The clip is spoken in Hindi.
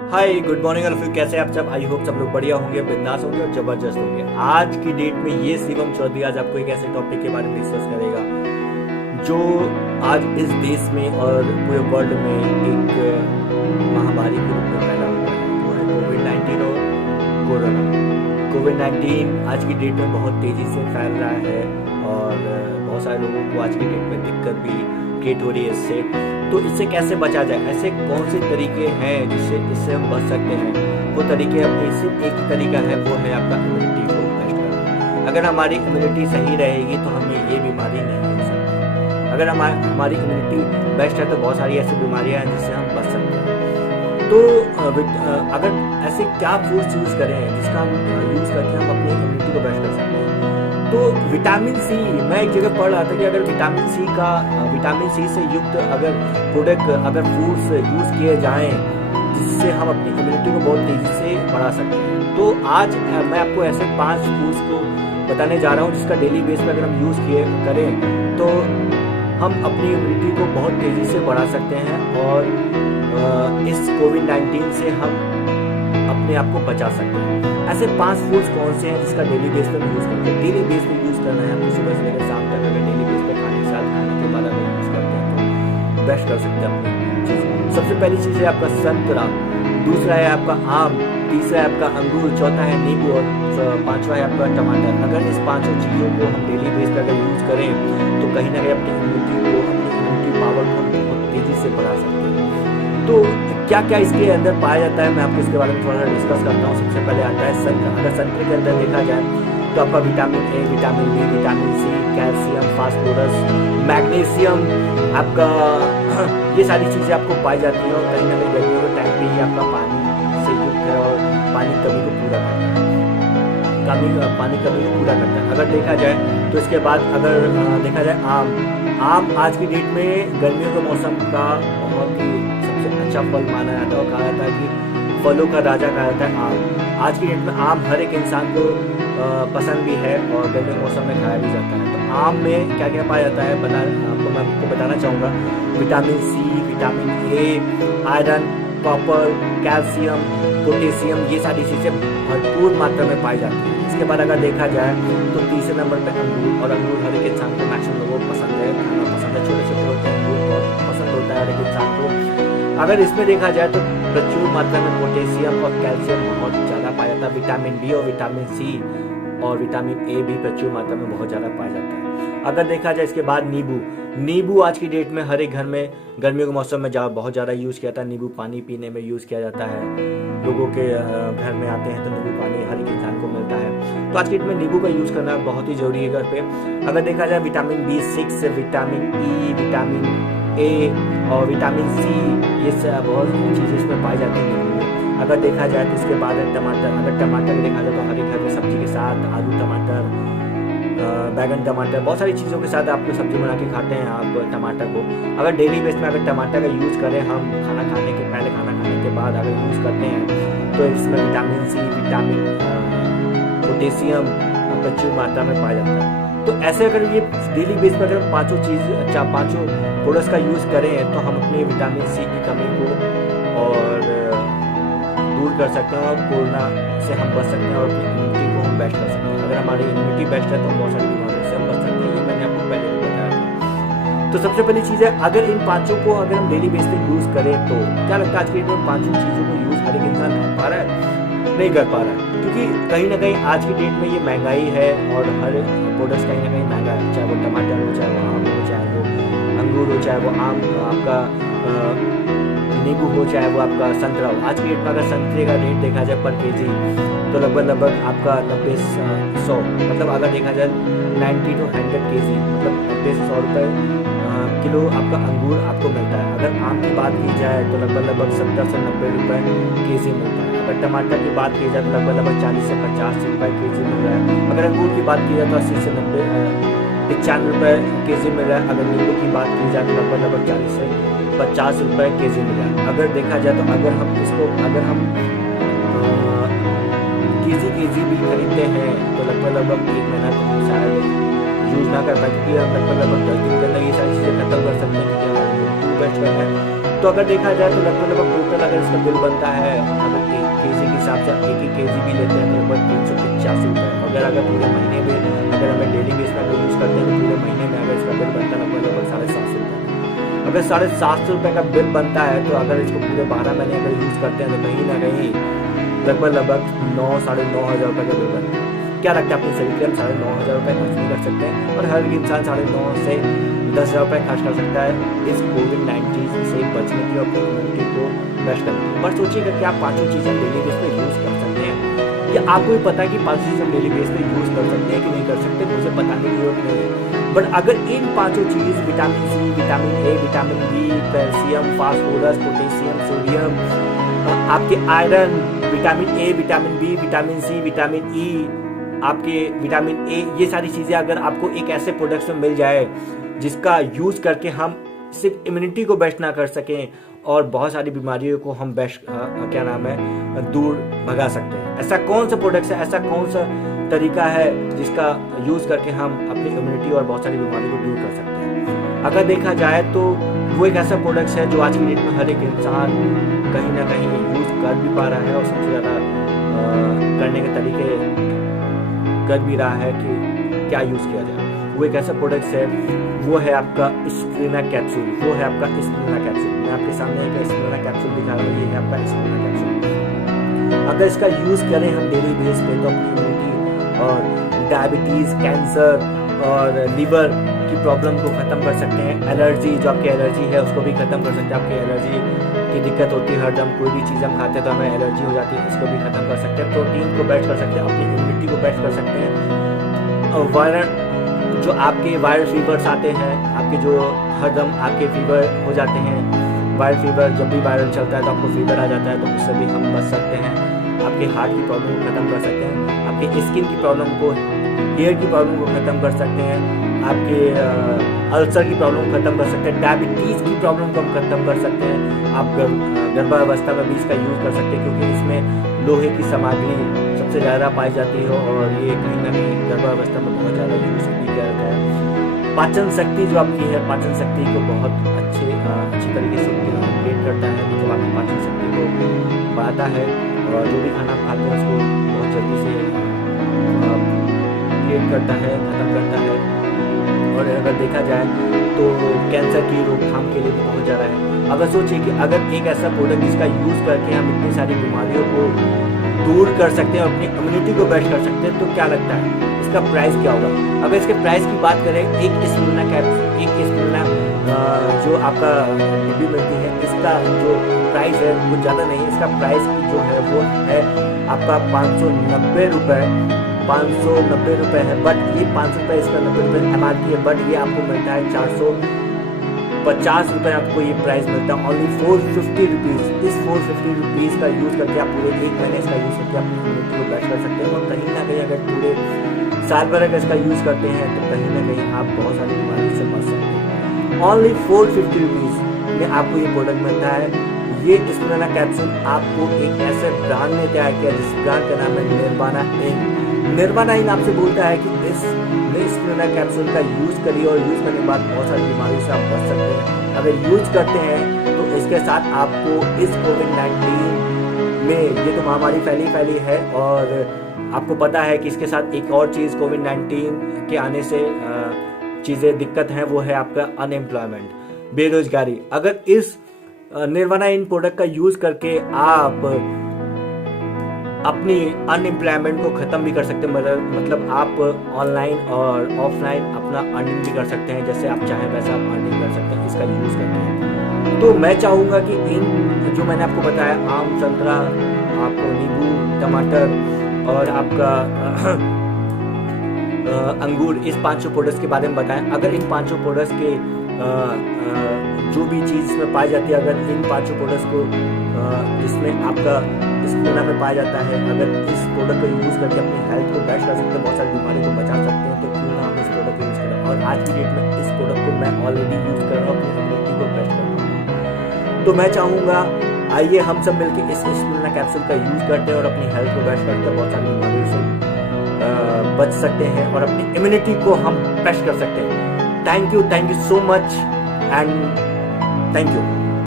Hi good morning all of you. कैसे हैं आप सब? आई होप सब लोग बढ़िया होंगे, बिंदास होंगे और जबरदस्त होंगे। आज की डेट में ये शिवम चौधरी आज आपको एक ऐसे टॉपिक के बारे में डिस्कस करेगा जो आज इस देश में और पूरे वर्ल्ड में एक महामारी के रूप में फैला हुआ है। वो है कोविड-19 और कोरोना। कोविड-19 आज की डेट में बहुत तेज़ी से फैल रहा है और बहुत सारे लोगों को आज की डेट में दिक्कत भी क्रिएट हो रही है इससे। तो इससे कैसे बचा जाए? ऐसे कौन से तरीके हैं जिससे इससे हम बच सकते हैं? वो तरीके अपने सिर्फ एक ही तरीका है, वो है आपका इम्यूनिटी को बेस्ट करना। अगर हमारी इम्यूनिटी सही रहेगी तो हमें ये बीमारी नहीं हो सकती। अगर हमारी इम्यूनिटी बेस्ट है तो बहुत सारी ऐसी बीमारियां हैं जिससे हम बच सकते हैं। तो अगर ऐसे क्या फूड्स यूज़ करें जिसका हम यूज़ करके हम अपनी इम्यूनिटी को बेस्ट कर सकते हैं? तो विटामिन सी, मैं एक जगह पढ़ रहा था कि अगर विटामिन सी से युक्त अगर प्रोडक्ट, अगर फूड्स यूज़ किए जाएं जिससे हम अपनी इम्यूनिटी को बहुत तेज़ी से बढ़ा सकते हैं। तो आज मैं आपको ऐसे 5 फूड्स को बताने जा रहा हूं जिसका डेली बेस पे अगर हम यूज़ करें तो हम अपनी इम्यूनिटी को बहुत तेज़ी से बढ़ा सकते हैं और इस कोविड-19 से हम अपने आप को बचा सकते हैं। ऐसे 5 फूड्स कौन से हैं जिसका डेली बेस पे यूज़ करते हैं? डेली बेस पे यूज़ करना है आपको, सुबह से लेकर शाम तक। अगर डेली बेस पे खाने के साथ, खाने के बाद अगर यूज़ करते हैं तो बेस्ट कर सकते हैं अपनी चीज़। सबसे पहली चीज़ है आपका संतरा, दूसरा है आपका आम, तीसरा है आपका अंगूर, चौथा है नींबू और पांचवा है आपका टमाटर। अगर इस पांचों चीज़ों को हम डेली बेस पे अगर यूज़ करें तो कहीं ना कहीं अपनी इम्यूनिटी पावर को बहुत तेज़ी से बढ़ा सकते हैं। तो क्या क्या इसके अंदर पाया जाता है, मैं आपको इसके बारे में थोड़ा सा डिस्कस करता हूँ। सबसे पहले आता है संतरा। अगर संतरे के अंदर देखा जाए तो आपका vitamin A, vitamin B, vitamin C, calcium, phosphorus, magnesium, आपका ये सारी चीज़ें आपको पाई जाती हैं और कहीं ना कहीं गर्मियों के टाइम पे ही आपका पानी से युक्त है और पानी कमी को पूरा करता है, पानी कमी को पूरा करता है। अगर देखा जाए तो इसके बाद अगर देखा जाए आम आज की डेट में गर्मियों के मौसम का बहुत ही सबसे अच्छा फल माना जाता है और कहा जाता है कि फलों का राजा कहा जाता है आम। आज की डेट में आम हर एक इंसान को पसंद भी है और गर्मी के मौसम में खाया भी जाता है। तो आम में क्या क्या पाया जाता है मैं आपको बताना चाहूँगा। Vitamin C, vitamin A, iron, copper, calcium, potassium, ये सारी चीज़ें भरपूर मात्रा में पाई जाती हैं। इसके बाद अगर देखा जाए तो तीसरे नंबर पे अंगूर, और अंगूर हर एक इंसान को मैक्सिमम लोगों को पसंद है, खाना पसंद है। छोटे छोटे होते हैं अंगूर बहुत पसंद होता है हर एक इंसान को। अगर इसमें देखा जाए तो प्रचुर मात्रा में पोटेशियम और कैल्शियम बहुत ज़्यादा पाया जाता है। विटामिन डी और विटामिन सी और विटामिन ए भी प्रचुर मात्रा में बहुत ज़्यादा पाया जाता है। अगर देखा जाए इसके बाद नींबू आज की डेट में हर एक घर में गर्मियों के मौसम में बहुत ज़्यादा यूज़ किया जाता है। नींबू पानी पीने में यूज़ किया जाता है। लोगों के घर में आते हैं तो नींबू पानी हर एक इंसान को मिलता है। तो आज की डेट में नींबू का यूज़ करना बहुत ही ज़रूरी है घर पे। अगर देखा जाए vitamin B6, vitamin E, vitamin A और विटामिन सी, ये सब बहुत चीज़ें इसमें पाई जाती हैं नींबू में। अगर देखा जाए तो इसके बाद है टमाटर। अगर टमाटर देखा जाए तो हर एक घर में सब्जी के साथ आलू टमाटर, बैगन टमाटर, बहुत सारी चीज़ों के साथ आपको सब्जी बना के खाते हैं आप टमाटर को। अगर डेली बेस में अगर टमाटर का यूज़ करें हम खाना खाने के पहले, खाना खाने के बाद अगर यूज़ करते हैं तो इसमें विटामिन सी, विटामिन पोटेशियम प्रचुर मात्रा में पाया जाता है। तो ऐसे अगर ये डेली बेस पर अगर पाँचों प्रोडक्ट्स का यूज़ करें तो हम अपनी विटामिन सी की कमी को और दूर कर सकते हैं और कोरोना से हम बच सकते हैं और अपनी इम्यूनिटी को हम बेस्ट कर सकते हैं। अगर हमारी इम्यूनिटी बेस्ट है तो हम बहुत सारी बीमारियों से हम बच सकते हैं। ये मैंने आपको पहले भी बताया था। तो सबसे पहली चीज़ है, अगर इन पाँचों को अगर हम डेली बेस पे यूज़ करें तो क्या लगता है आज के डेट में पाँचों चीज़ों को यूज़ हर एक इंसान कर पा रहा है? नहीं कर पा रहा है, क्योंकि कहीं ना कहीं आज की डेट में ये महंगाई है और हर प्रोडक्ट्स कहीं ना कहीं महंगा है। चाहे वो टमाटर हो, चाहे वो आम हो, चाहे वो अंगूर हो, चाहे वो आम आपका नींबू हो, चाहे वो आपका संतरा हो। आज की डेट में अगर संतरे का रेट देखा जाए पर केजी तो लगभग आपका 90-100, मतलब अगर देखा जाए 90 to 100 केजी, मतलब 90-100 रुपये किलो आपका अंगूर आपको मिलता है। अगर आम की बात की जाए तो लगभग 70 से 90 रुपये केजी मिलता है। अगर टमाटर की बात की जाए तो लगभग 40 से 50 रुपये केजी मिल रहा है। अगर अंगूर की बात की जाए तो 80 से 95 रुपये केजी मिल रहा है। अगर नींबू की बात की जाए तो लगभग 40 से 50 रुपये केजी मिल रहा है। अगर देखा जाए तो अगर हम केजी भी खरीदते हैं तो लगभग 1 महीना तो हम शायद यूज़ ना कर पाए, क्योंकि हम लगभग 10 दिन के अंदर ये सारी चीज़ें खत्म कर सकते हैं, क्योंकि हमारे बेस्ट करना है। तो अगर देखा जाए तो लगभग टोटल अगर इसका बिल बनता है, अगर केजी के हिसाब से एक ही केजी भी लेते हैं तो लगभग 385 रुपये। अगर पूरे महीने में अगर हमें डेली बेस पर अगर यूज़ करते हैं तो पूरे महीने में अगर इसका बिल बनता है लगभग 750 रुपये। अगर 750 रुपये का बिल बनता है तो अगर इसको पूरे 12 महीने अगर यूज़ करते हैं तो कहीं ना कहीं लगभग 9 साढ़े 9 हज़ार रुपये का बिल बनता है। क्या लगता है अपने शरीर के हम 9.5 हज़ार रुपये खर्च नहीं कर सकते हैं, और हर इंसान 9.5 से 10 हज़ार रुपये खर्च कर सकता है इस कोविड-19 से बचने की और अपनी इम्यूनिटी को बेस्ट करने की। पर सोचिएगा कि आप पाँचों चीज़ें डेली बेस पे यूज़ कर सकते हैं, या आपको भी पता है कि पाँचों चीज़ हम डेली बेस पे यूज़ कर सकते हैं कि नहीं कर सकते, मुझे बताने की जरूरत नहीं है। बट अगर इन पाँचों चीज़ vitamin C, vitamin A, vitamin B, calcium, phosphorus, potassium, sodium, आपके iron, vitamin A, vitamin B, vitamin C, vitamin E, आपके विटामिन ए, ये सारी चीज़ें अगर आपको एक ऐसे प्रोडक्ट्स में मिल जाए जिसका यूज़ करके हम सिर्फ इम्यूनिटी को बेस्ट ना कर सकें और बहुत सारी बीमारियों को हम बेस्ट दूर भगा सकते हैं। ऐसा कौन सा प्रोडक्ट्स है, ऐसा कौन सा तरीका है जिसका यूज़ करके हम अपनी इम्यूनिटी और बहुत सारी बीमारियों को दूर कर सकते हैं। अगर देखा जाए तो वो एक ऐसा प्रोडक्ट्स है जो आज की डेट में हर एक इंसान कहीं ना कहीं यूज़ कर भी पा रहा है और सबसे ज़्यादा करने के तरीके कर भी रहा है कि क्या यूज़ किया जाए। वो एक ऐसा प्रोडक्ट्स है, वो है आपका स्क्रीना कैप्सूल। वो है आपका स्क्रीना कैप्सूल। मैं आपके सामने एक स्क्रीना कैप्सूल दिखा रहा हूँ, ये है आपका स्क्रीना कैप्सूल। अगर इसका यूज़ करें हम डेली बेस पे तो अपनी इम्यूनिटी और डायबिटीज़, कैंसर और लीवर की प्रॉब्लम को ख़त्म कर सकते हैं। एलर्जी, जो आपकी एलर्जी है उसको भी ख़त्म कर सकते हैं। आपकी एलर्जी की दिक्कत होती है, हर दम कोई भी चीज़ हम खाते हैं तो हमें एलर्जी हो जाती है, उसको भी ख़त्म कर सकते हैं। प्रोटीन को बेस्ट कर सकते हैं, अपनी इम्यूनिटी को बेस्ट कर सकते हैं। और वायरल जो आपके वायरल फीवर्स आते हैं, आपके जो हरदम आपके फीवर हो जाते हैं, वायरल फीवर जब भी वायरल चलता है तो आपको फीवर आ जाता है, तो उससे भी हम बच सकते हैं। आपके हार्ट की प्रॉब्लम को ख़त्म कर सकते हैं, आपके स्किन की प्रॉब्लम को, हेयर की प्रॉब्लम को ख़त्म कर सकते हैं, आपके अल्सर की प्रॉब्लम को ख़त्म कर सकते हैं, डायबिटीज़ की प्रॉब्लम को हम ख़त्म कर सकते हैं। आप गर्भावस्था में भी इसका यूज़ कर सकते हैं क्योंकि इसमें लोहे की सामग्री सबसे ज़्यादा पाई जाती है और ये कहीं ना कहीं गर्भावस्था में बहुत ज़्यादा यूज़ भी किया जाता है। पाचन शक्ति जो आपकी है, पाचन शक्ति को बहुत अच्छी तरीके से क्रिएट करता है, मतलब आपकी पाचन शक्ति को बढ़ाता है और जो भी खाना आप खाते हैं उसको बहुत जल्दी से क्रिएट करता है, ख़त्म करता है। और अगर देखा जाए तो कैंसर की रोकथाम के लिए भी बहुत ज़्यादा है। अगर सोचिए कि अगर एक ऐसा प्रोडक्ट जिसका यूज़ करके हम इतनी सारी बीमारियों को दूर कर सकते हैं और अपनी इम्यूनिटी को बेस्ट कर सकते हैं, तो क्या लगता है इसका प्राइस क्या होगा? अगर इसके प्राइस की बात करें, एक स्पिरुलिना जो आपका डिब्बी मिलती है, इसका जो प्राइस है वो ज़्यादा नहीं है। इसका प्राइस जो है वो है आपका 590 रुपये है, बट ये 500 रुपये इसका 90 रुपये MRP है, बट ये आपको मिलता है 450 रुपये आपको ये प्राइस मिलता है, ओनली 450 रुपीज़। इस 450 रुपीज़ का यूज़ करके आप पूरे एक महीने इसका यूज़ करके अपनी इम्यूनिटी को बेस्ट कर सकते हैं और कहीं ना कहीं अगर पूरे साल भर अगर इसका यूज़ करते हैं तो कहीं ना कहीं आप बहुत सारी बीमारी से बच सकते हैं। ओनली 450 रुपीज़ में आपको ये प्रोडक्ट मिलता है। ये स्पिरुलिना कैप्सूल आपको एक ऐसे ब्रांड ने तैयार किया जिस ब्रांड का नाम है निर्वाणा इंक। निर्वाणा इंक आपसे बोलता है कि इस स्पिरुलिना कैप्सूल का यूज़ करिए और यूज़ करने के बाद बहुत सारी बीमारियों से आप बच सकते हैं। अगर यूज़ करते हैं तो इसके साथ आपको इस कोविड-19 में, ये तो महामारी फैली है और आपको पता है कि इसके साथ एक और चीज़ कोविड-19 के आने से चीज़ें दिक्कत हैं, वो है आपका अनएम्प्लॉयमेंट, बेरोजगारी। अगर इस निर्वाणा इन प्रोडक्ट का यूज़ करके आप अपनी अनएम्प्लॉयमेंट को ख़त्म भी कर सकते हैं, मतलब आप ऑनलाइन और ऑफलाइन अपना अर्निंग भी कर सकते हैं, जैसे आप चाहें वैसा आप अर्निंग कर सकते हैं इसका यूज़ करके। तो मैं चाहूँगा कि इन जो मैंने आपको बताया, आम, संतरा, आपको नींबू, टमाटर और आपका अंगूर, इस 500 प्रोडक्ट्स के बारे में बताएं। अगर इन 500 प्रोडक्ट्स के जो भी चीज़ इसमें पाई जाती है, अगर इन 500 प्रोडक्ट्स को जिसमें आपका स्पिरुलिना में पाया जाता है, अगर इस प्रोडक्ट को यूज़ करके अपनी हेल्थ को बेस्ट कर सकते हैं, बहुत सारी बीमारियों को बचा सकते हैं, तो क्यों ना हम इस प्रोडक्ट को यूज़ करें। और आज की डेट में इस प्रोडक्ट को मैं ऑलरेडी यूज़ कर रहा हूँ, अपनी इम्यूनिटी को बेस्ट कर रहा हूँ। तो मैं चाहूँगा आइए हम सब मिलकर इस स्पिरुलिना कैप्सूल का यूज़ करते हैं और अपनी हेल्थ को बेस्ट करते हैं, बहुत सारी बीमारियों से बच सकते हैं और अपनी इम्यूनिटी को हम बेस्ट कर सकते हैं। Thank you so much and thank you.